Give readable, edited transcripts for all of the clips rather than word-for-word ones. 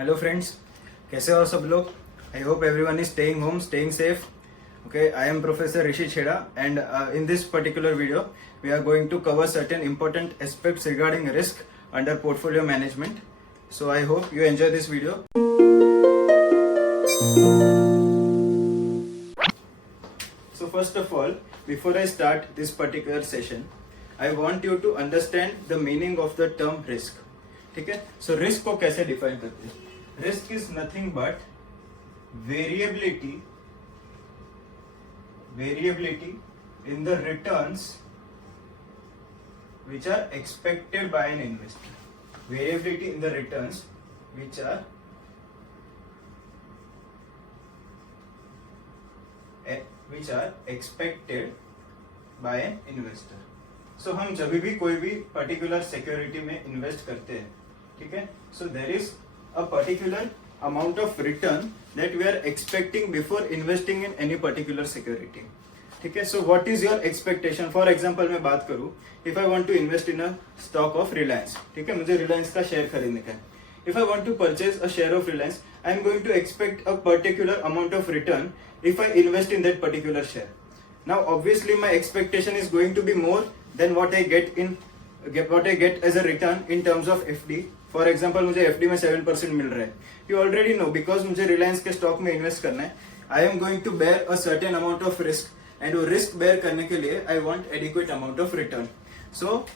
Hello friends, कैसे हो सब लोग। आई hope everyone is staying home, staying safe. Okay, I am Professor Rishi Chheda, and in this particular video we are going to cover certain important aspects regarding risk under portfolio management. So I hope you enjoy this video. So first of all, before I start this particular session, I want you to understand the meaning of the term risk. ठीक है, so risk को कैसे define करते हैं? Risk is nothing but variability in the returns which are expected by an investor. Variability in the returns which are expected by an investor. So हम जब भी कोई भी particular security में invest करते हैं, ठीक है, so there is a particular amount of return that we are expecting before investing in any particular security. ठीक है, so what is your expectation? For example मैं बात करूँ, if I want to invest in a stock of Reliance, ठीक है, मुझे Reliance का share खरीदने का है. If I want to purchase a share of Reliance, I am going to expect a particular amount of return if I invest in that particular share. Now obviously my expectation is going to be more than what I get as a return in terms of FD. For example मुझे FD में 7% मिल रहा है. You already know, because मुझे रिलायंस के stock में invest करना है. I am going to bear a certain amount of risk, and वो रिस्क बेयर करने के लिए I want adequate amount of return. So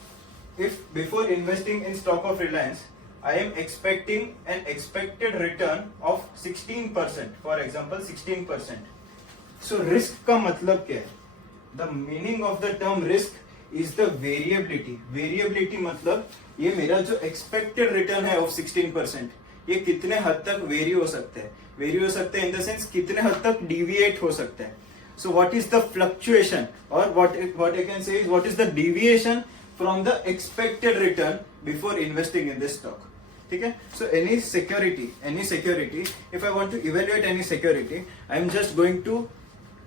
if before investing in stock of Reliance I am expecting an expected return of 16%, for example 16%. So risk का मतलब क्या है? The meaning of the term risk is the variability. Variability मतलब ये मेरा जो expected return है of 16%, ये कितने हद तक वेरी हो सकते हैं. वेरी हो सकते हैं इन द सेंस कितने हद तक डिविएट हो सकते हैं. So what is the fluctuation, और what I can say is what is the deviation from the expected return before investing in this stock. ठीक है, so any security, if I want to evaluate any security, I am just going to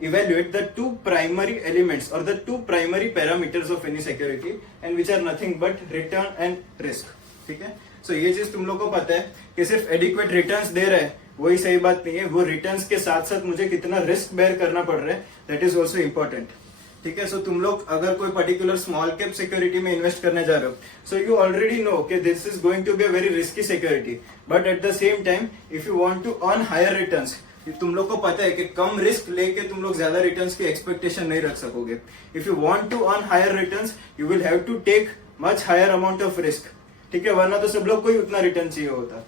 evaluate the two primary elements or the two primary parameters of any security, and which are nothing but return and risk. ठीक है, so ये चीज तुम लोग को पता है कि सिर्फ adequate returns दे रहा है वही सही बात नहीं है. वो returns के साथ साथ मुझे कितना risk bear करना पड़ रहा है, that is also important. ठीक है, so तुम लोग अगर कोई particular small cap security में invest करने जा रहे हो, so you already know कि this is going to be a very risky security, but at the same time if you want to earn higher returns, तुम लोग को पता है कि कम रिस्क लेके तुम लोग ज्यादा रिटर्न्स की एक्सपेक्टेशन नहीं रख सकोगे. If you want to earn higher returns, you will have to take much higher amount of risk. ठीक है, वरना तो सब लोग को ही उतना रिटर्न चाहिए होता.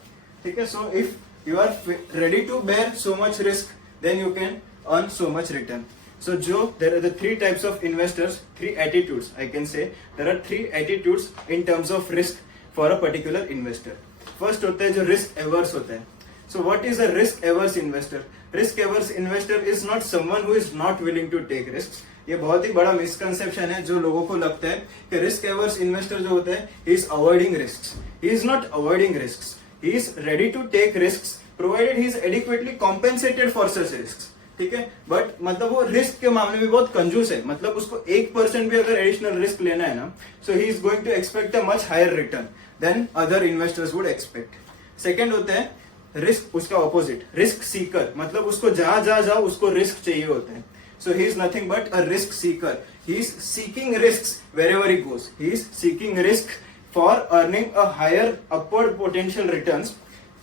ठीक है, so if you are ready to bear so much risk, then you can earn so much return. So जो there are the three types of investors, three attitudes, I can say there are three attitudes in terms of risk for a particular investor. First होता है जो risk averse होता है. So what is a risk averse investor? Risk averse investor is not someone who is not willing to take risks. ये बहुत ही बड़ा misconception है जो लोगों को लगता है कि रिस्क एवर्स इन्वेस्टर जो होता है, he is avoiding risks. He is not avoiding risks. He is ready to take risks provided he is adequately compensated for such risks. ठीक है, बट मतलब वो रिस्क के मामले में बहुत कंजूस है. मतलब उसको 1% भी अगर एडिशनल रिस्क लेना है ना, so he is going to expect a much higher return than other investors would expect. Second होता है रिस्क, उसका ऑपोजिट, रिस्क सीकर. मतलब उसको जहां जाओ उसको रिस्क चाहिए होता है. So he is nothing but a risk seeker. He is seeking risk wherever he goes. He is seeking risk for earning a higher upward potential returns,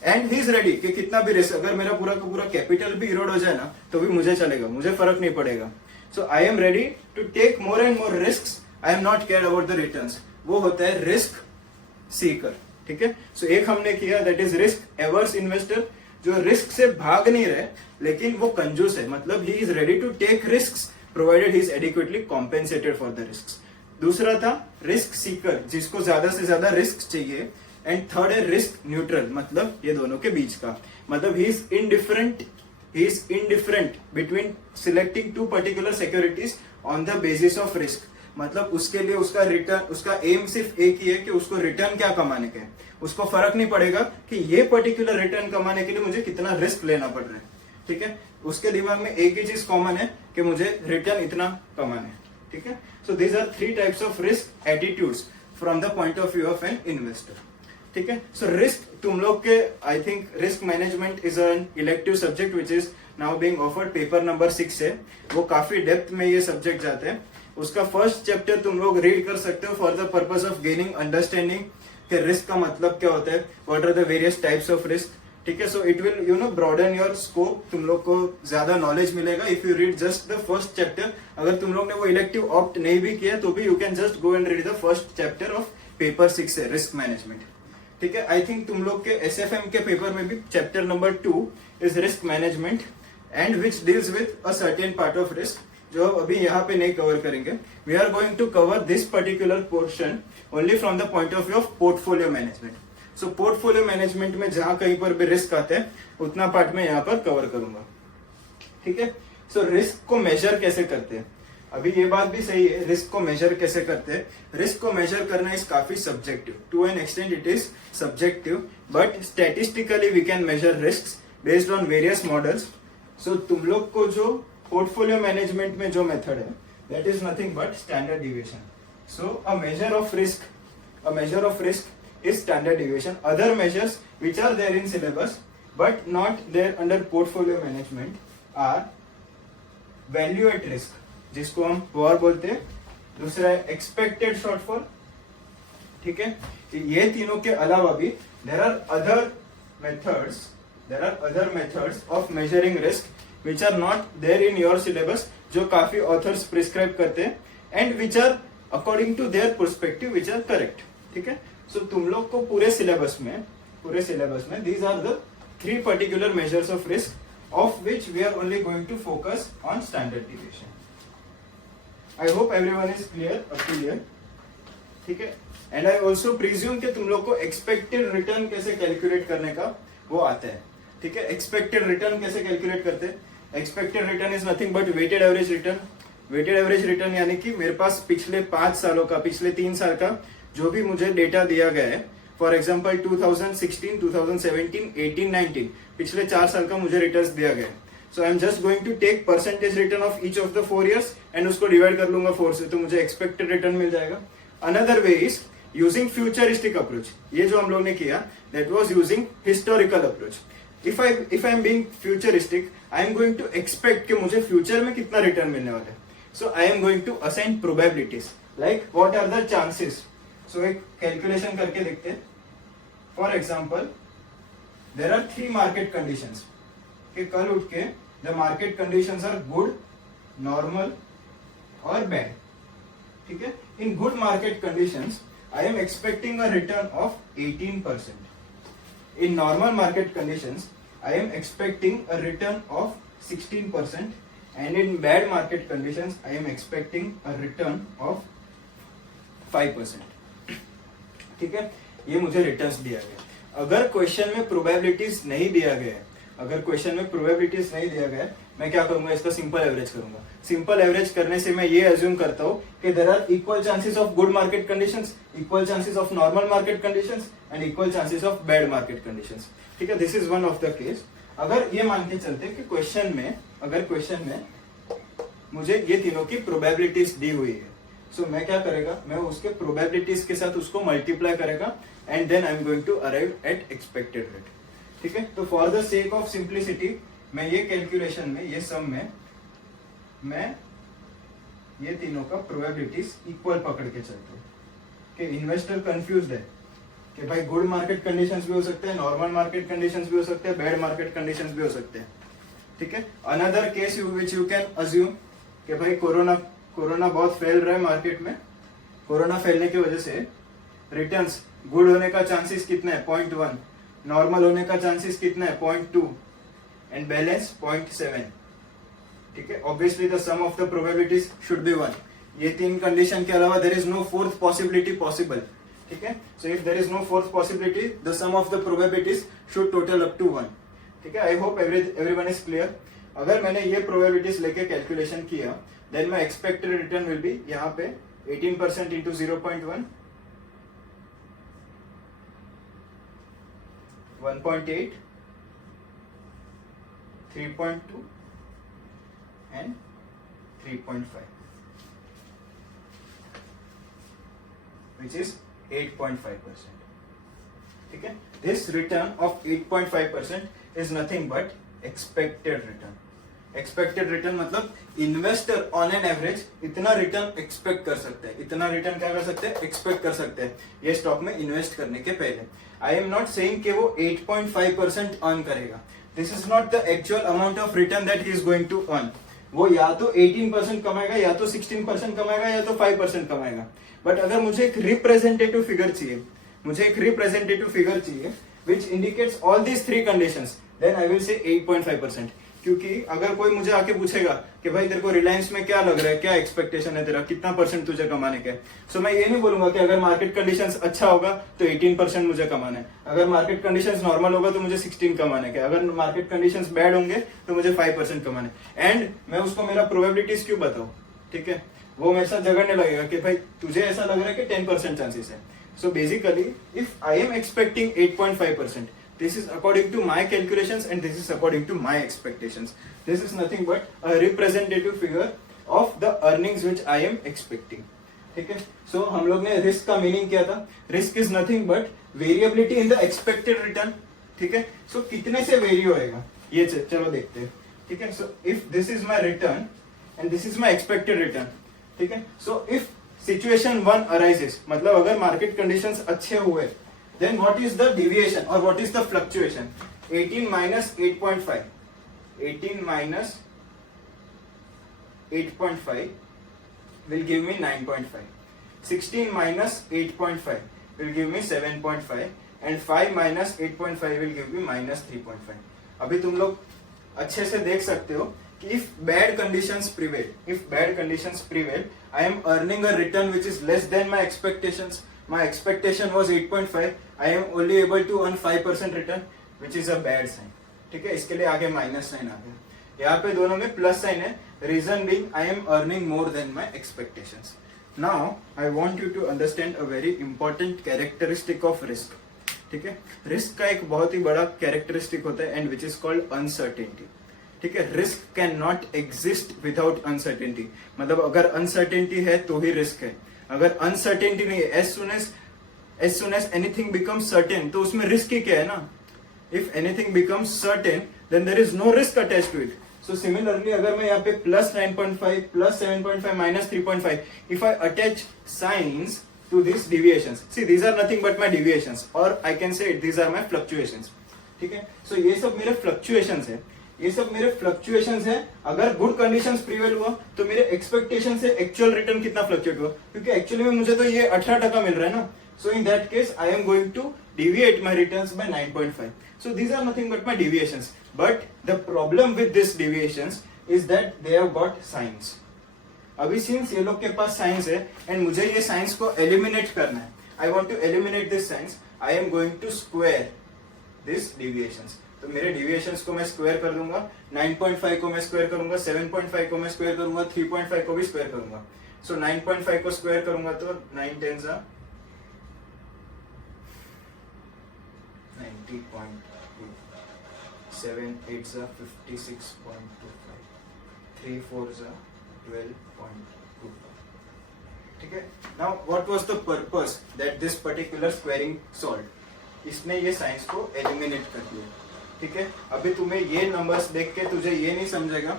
and he is ready कि कितना भी risk, अगर मेरा पूरा का पूरा capital भी इरोड हो जाए ना तो भी मुझे चलेगा, मुझे फर्क नहीं पड़ेगा. So I am ready to take more and more risk. I am not care about the returns. वो होता है रिस्क सीकर. ठीक है, सो एक हमने किया, that is risk averse investor, जो रिस्क से भाग नहीं रहे लेकिन वो कंजूस है. मतलब he is ready to take risks provided he is adequately compensated for the risks. दूसरा था रिस्क सीकर, जिसको ज्यादा से ज्यादा रिस्क चाहिए. एंड थर्ड है रिस्क न्यूट्रल, मतलब ये दोनों के बीच का. मतलब he is indifferent between selecting two particular securities on the basis of risk. मतलब उसके लिए उसका रिटर्न, उसका एम सिर्फ एक ही है कि उसको रिटर्न क्या कमाने का है. उसको फर्क नहीं पड़ेगा कि ये पर्टिकुलर रिटर्न कमाने के लिए मुझे कितना रिस्क लेना पड़ रहा है. ठीक है, उसके दिमाग में एक ही चीज कॉमन है कि मुझे रिटर्न इतना कमाना है. ठीक है, so these are three types of risk attitudes from the point of view of an investor. ठीक है. सो रिस्क तुम लोग के I think risk management is an elective subject which is now being offered. Paper number 6 से वो काफी depth में ये सब्जेक्ट जाते हैं. उसका फर्स्ट चैप्टर तुम लोग रीड कर सकते हो for the purpose of gaining understanding कि रिस्क का मतलब क्या होता है, what are the various types of risk. ठीक है. So it will broaden your scope. तुम लोग को ज्यादा नॉलेज मिलेगा if you read just the first chapter. अगर तुम लोग ने वो इलेक्टिव ऑप्ट नहीं भी किया तो भी you can just go and read the first chapter of paper 6 से रिस्क मैनेजमेंट. ठीक है. आई थिंक तुम लोग के SFM के पेपर में भी chapter number 2 is risk management and which deals with a certain part of risk, जो अभी यहाँ पे नहीं कवर करेंगे. We are going to cover this particular portion only from the point of view of portfolio management. So portfolio management में जहां कहीं पर भी रिस्क आते हैं उतना पार्ट में यहाँ पर कवर करूंगा. ठीक है. सो रिस्क को मेजर कैसे करते हैं, अभी ये बात भी सही है. रिस्क को मेजर कैसे करते हैं, रिस्क को मेजर करना इज काफी subjective. To an extent it is subjective, but statistically we can measure risk based on various models. So तुम लोग को जो पोर्टफोलियो मैनेजमेंट में जो मेथड है that is nothing but standard deviation. So a measure of risk is standard deviation. Other measures which are there in syllabus but not there under portfolio management are value at risk, जिसको हम WAR बोलते हैं. दूसरा है expected shortfall. ठीक है. ये तीनों के अलावा भी there are other methods of measuring risk which are not there in your syllabus, जो काफी authors prescribe करते हैं and which are according to their perspective which are correct. ठीक है. सो तुम लोग को पूरे सिलेबस में these are the 3 particular measures of risk of which we are only going to focus on standard deviation. I hope everyone is clear. ठीक है. And I also presume कि तुम लोग को एक्सपेक्टेड रिटर्न कैसे कैलकुलेट करने का वो आता है. ठीक है. एक्सपेक्टेड रिटर्न कैसे कैलकुलेट करते हैं, expected return is nothing but weighted average return. Weighted average return यानी कि मेरे पास पिछले 5 सालों का, पिछले 3 साल का जो भी मुझे डेटा दिया गया है, फॉर एग्जाम्पल 2016, 2017, 18, 19, पिछले 4 साल का मुझे रिटर्न दिया गया है. So I am just going to take percentage return of each of the 4 years and उसको डिवाइड कर लूंगा 4 से, तो मुझे एक्सपेक्टेड रिटर्न मिल जाएगा. Another way is using futuristic approach. ये जो हम लोग ने किया that was using historical approach. If I am being futuristic, I am going to expect कि मुझे फ्यूचर में कितना रिटर्न मिलने वाला है. So I am going to assign probabilities like what are the chances. सो एक कैलकुलेशन करके देखते हैं. For example there are 3 market conditions कि कल उठ के the market conditions are good, normal और बैड. ठीक है. In good market conditions I am expecting a return of 18%. In normal market conditions I am expecting a return of 16%. And in bad market conditions I am expecting a return of 5%. ठीक है. ये मुझे returns दिया गया. अगर question में probabilities नहीं दिया गया है, मैं क्या करूंगा, इसका सिंपल एवरेज करूंगा. सिंपल एवरेज करने से मैं ये अज्यूम करता हूं कि there are equal chances of good market conditions, equal chances of normal market conditions and equal chances of bad market conditions. ठीक है. This is one of the case. अगर ये मान के चलते कि क्वेश्चन में मुझे ये तीनों की प्रोबेबिलिटीज दी हुई है, सो मैं क्या करेगा, मैं उसके प्रोबेबिलिटीज के साथ उसको मल्टीप्लाई करेगा and then I am going to arrive at expected rate. ठीक है. तो for the sake of simplicity मैं ये कैलकुलेशन में, ये सम में मैं ये तीनों का प्रोबेबिलिटीज इक्वल पकड़ के चलता हूँ कि इन्वेस्टर कंफ्यूज्ड है कि भाई गुड मार्केट कंडीशंस भी हो सकते हैं, नॉर्मल मार्केट कंडीशंस भी हो सकते हैं, बैड मार्केट कंडीशंस भी हो सकते हैं. ठीक है. Another case which you can assume कि भाई कोरोना बहुत फैल रहा है मार्केट में. कोरोना फैलने की वजह से रिटर्न्स गुड होने का चांसेस कितना है 0.1, नॉर्मल होने का चांसेस कितना है 0.2 एंड बैलेंस 0.7. ठीक है. Obviously the sum of the probabilities should be 1. ये 3 कंडीशन के अलावा there is no fourth possibility possible. ठीक है. So if there is no fourth possibility the sum of the probabilities should total up to 1. ठीक है. I hope everyone is clear. अगर मैंने ये प्रोबेबिलिटीज लेके कैलकुलेशन किया then my expected return will be यहाँ पे 18% इंटू 0.1, 1.8, 3.2 and 3.5, which is 8.5%. ठीक है. This return of 8.5% is nothing but expected return. Expected return मतलब इन्वेस्टर ऑन एन एवरेज इतना रिटर्न एक्सपेक्ट कर सकते हैं. इतना रिटर्न क्या कर सकते हैं? एक्सपेक्ट कर सकते हैं ये स्टॉक में इन्वेस्ट करने के पहले. आई एम नॉट सेइंग कि वो 8.5% अर्न करेगा. This is not the actual amount of return that he is going to earn. वो या तो 18% कमाएगा, या तो 16% कमाएगा, या तो 5% कमाएगा. बट अगर मुझे एक रिप्रेजेंटेटिव फिगर चाहिए, मुझे एक रिप्रेजेंटेटिव फिगर चाहिए which indicates all these three conditions, then I will say 8.5%. क्योंकि अगर कोई मुझे आके पूछेगा कि भाई तेरे को रिलायंस में क्या लग रहा है, क्या एक्सपेक्टेशन है तेरा, कितना परसेंट तुझे कमाने का है, सो मैं ये नहीं बोलूंगा कि अगर मार्केट कंडीशंस अच्छा होगा तो 18% मुझे कमाना है, अगर मार्केट कंडीशंस नॉर्मल होगा तो मुझे 16 कमाने का, अगर मार्केट कंडीशंस बैड होंगे तो मुझे 5% कमाने. एंड मैं उसको मेरा प्रोबेबिलिटीज क्यों बताऊं, ठीक है. वो मेरे साथ झगड़ने लगेगा कि भाई तुझे ऐसा लग रहा है कि 10% चांसेस है. So basically if I am expecting 8.5%, this is according to my calculations and this is according to my expectations. This is nothing but a representative figure of the earnings which I am expecting. ठीक है. सो हम लोग ने risk का meaning किया था. Risk is nothing but variability in the expected return. ठीक है. सो कितने से वेरी होएगा ये चलो देखते हैं. ठीक है. So if this is my return and this is my expected return. ठीक है. सो इफ सिचुएशन 1 अराइजेस, मतलब अगर मार्केट कंडीशंस अच्छे हुए, then what is the deviation or what is the fluctuation? 18 minus 8.5, 18 minus 8.5 will give me 9.5, 16 minus 8.5 will give me 7.5 and 5 minus 8.5 will give me minus 3.5. अभी तुम लोग अच्छे से देख सकते हो कि if bad conditions prevail, I am earning a return which is less than my expectations. My expectation was 8.5. I am only able to earn 5% return, which is a bad sign. ठीक है. इसके लिए आगे माइनस साइन आ गया. यहाँ पे दोनों में प्लस साइन है. Reason being I am earning more than my expectations. Now I want you to understand a very important characteristic of risk. ठीक है. रिस्क का एक बहुत ही बड़ा कैरेक्टरिस्टिक होता है and which is called uncertainty. ठीक है. Risk can not exist without uncertainty. मतलब अगर अनसर्टेनिटी है तो ही रिस्क है. अगर अनसर्टेनिटी नहीं है, as soon as anything becomes certain, तो उसमें रिस्क ही क्या है ना. If anything becomes certain, then there is no risk attached to it. So similarly, अगर मैं यहाँ पे plus 9.5, plus 7.5, minus 3.5, if I attach signs to these deviations, see these are nothing but my deviations, or I can say these are my fluctuations. ठीक है. So ये सब मेरे fluctuations है. ये सब मेरे फ्लक्चुएशंस हैं. अगर गुड कंडीशंस प्रिवेल हुआ तो मेरे एक्सपेक्टेशन से एक्चुअल रिटर्न कितना फ्लक्चुएट हुआ, क्योंकि एक्चुअली में मुझे तो ये 18% मिल रहा है ना. So in that case I am going to deviate my returns by 9.5. So these are nothing but my deviations. But the problem with these deviations is that they have got signs. अभी since ये लोग के पास signs है and मुझे ये signs को eliminate करना है, I want to eliminate this signs. I am going to square these deviations. तो मेरे deviations को मैं square कर दूंगा. 9.5 को मैं square करूंगा, 7.5 को मैं square करूंगा, 3.5 को भी square करूंगा. So 9.5 को square करूंगा तो 9 10s are 90.2, 7 8s are 56.25, 3 4s are 12.25. ठीक है. Now what was the purpose that this particular squaring solved? इसने ये साइंस को एलिमिनेट कर दिया. ठीक है. अभी तुम्हें ये नंबर्स देख के तुझे ये नहीं समझेगा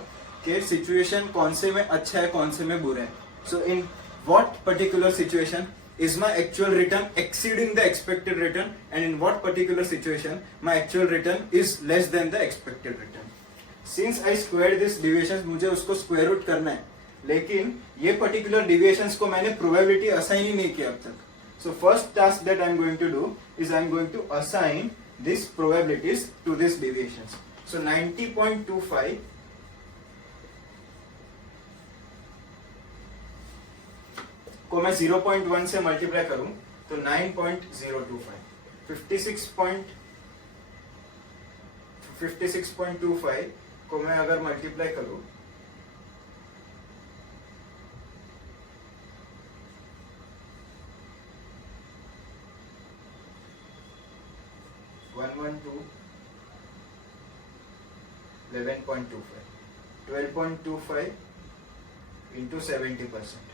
कि सिचुएशन कौन से में अच्छा है कौन से में बुरा है. So in what particular situation is my actual return exceeding the expected return, and in what particular situation my actual return is less than the expected return. Since I squared this deviations, मुझे उसको square root करना है, लेकिन ये particular deviations को मैंने probability assign ही नहीं किया अब तक. So first task that I am going to do is I am going to assign these probabilities to these deviations. So 90.25 को मैं 0.1 से मल्टीप्लाई करूं तो 9.025, 56.25 को मैं अगर मल्टीप्लाई करूं one 11.25, 12.25 into 70%.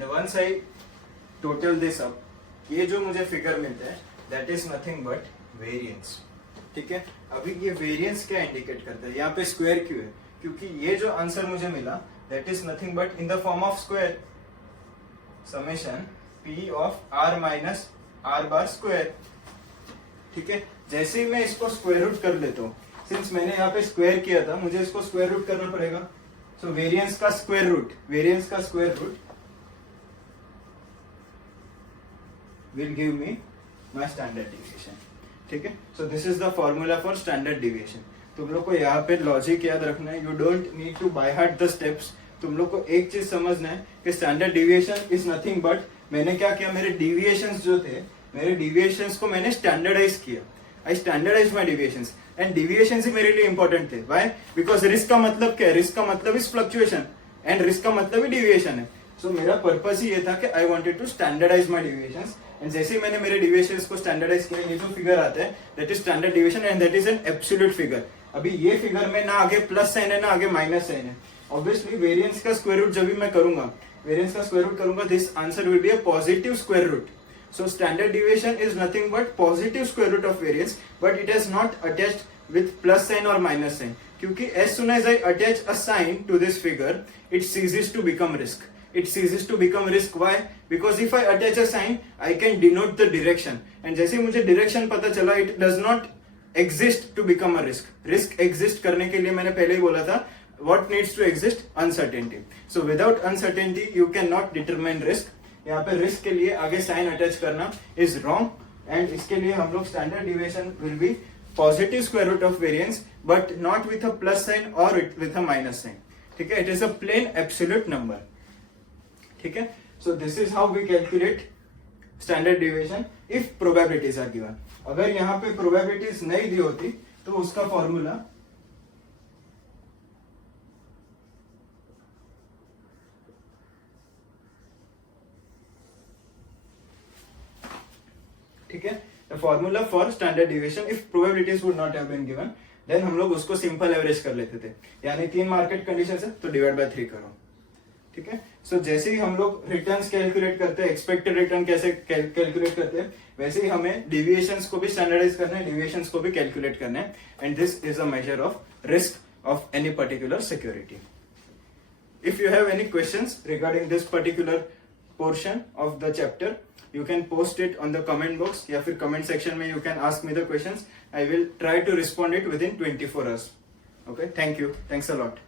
And once I total this up, ये जो मुझे फिगर मिलता है that is nothing but variance. ठीक है, अभी ये वेरिएंस क्या इंडिकेट करता है, यहाँ पे स्क्वायर क्यों है, क्योंकि ये जो आंसर मुझे मिला that is nothing but in the form of square, summation p of r minus r bar square. ठीक है, जैसे ही मैं इसको स्क्वायर रूट कर लेता हूँ, सिंस मैंने यहाँ पे स्क्वायर किया था मुझे इसको स्क्वायर रूट करना पड़ेगा, सो वेरिएंस का square root will give me my standard deviation। ठीक है, so this is the formula for standard deviation. तुम लोग को यहाँ पे लॉजिक याद रखना है, you don't need to by heart the steps. तुम लोग को एक चीज समझना है कि standard deviation is nothing but, मैंने क्या किया, मेरे डिविएशंस जो थे, मेरे डिविएशंस को मैंने स्टैंडर्डाइज किया। I standardise my deviations, and deviations ही मेरे लिए इंपॉर्टेंट थे। व्हाई? बिकॉज रिस्क का मतलब क्या है, रिस्क का मतलब इज फ्लक्चुएशन, एंड रिस्क का मतलब ही डिविएशन है। सो मेरा पर्पस ही ये था कि I wanted to standardize my deviations, and जैसे ही मैंने मेरे डिविएशंस को स्टैंडर्डाइज किया, ये जो फिगर आता है that is standard deviation, and that is an absolute figure. अभी ये फिगर में ना आगे प्लस साइन है ना आगे माइनस साइन है। ऑब्वियसली वेरिएंस का स्क्वायर रूट जब भी मैं करूंगा, this answer will be a positive square root. So standard deviation is nothing but positive square root of variance, but it is not attached with plus sign or minus sign. क्योंकि as soon as I attach a sign to this figure, it ceases to become risk. Why? Because if I attach a sign, I can denote the direction. And जैसे ही मुझे direction पता चला, it does not exist to become a risk. Risk exist करने के लिए मैंने पहले ही बोला था, what needs to exist? Uncertainty. So without uncertainty, you cannot determine risk. यहाँ पे रिस्क के लिए आगे साइन अटैच करना इज रॉन्ग, एंड इसके लिए हम लोग standard deviation will be positive square root of variance, but not with a plus sign और विथ अ माइनस साइन। ठीक है, it is a plain absolute number. ठीक है, so this is how we calculate standard deviation if probabilities are given. अगर यहाँ पे probabilities नहीं दी होती तो उसका फॉर्मूला ठीक है, the formula for standard deviation if probabilities would not have been given, then हम लोग उसको सिंपल एवरेज कर लेते थे, यानी 3 मार्केट कंडीशन है तो डिवाइड बाय 3 करो। ठीक है, सो जैसे ही हम लोग रिटर्न्स कैलकुलेट करते हैं, एक्सपेक्टेड रिटर्न कैसे कैलकुलेट करते हैं, वैसे ही हमें डिविएशंस को भी स्टैंडर्डाइज करना है, डिविएशंस को भी कैलकुलेट करना है, and this is a measure of risk of any particular security. If you have any questions regarding this particular portion of the chapter, you can post it on the comment box या फिर comment section में you can ask me the questions. I will try to respond it within 24 hours. Okay, thank you. Thanks a lot.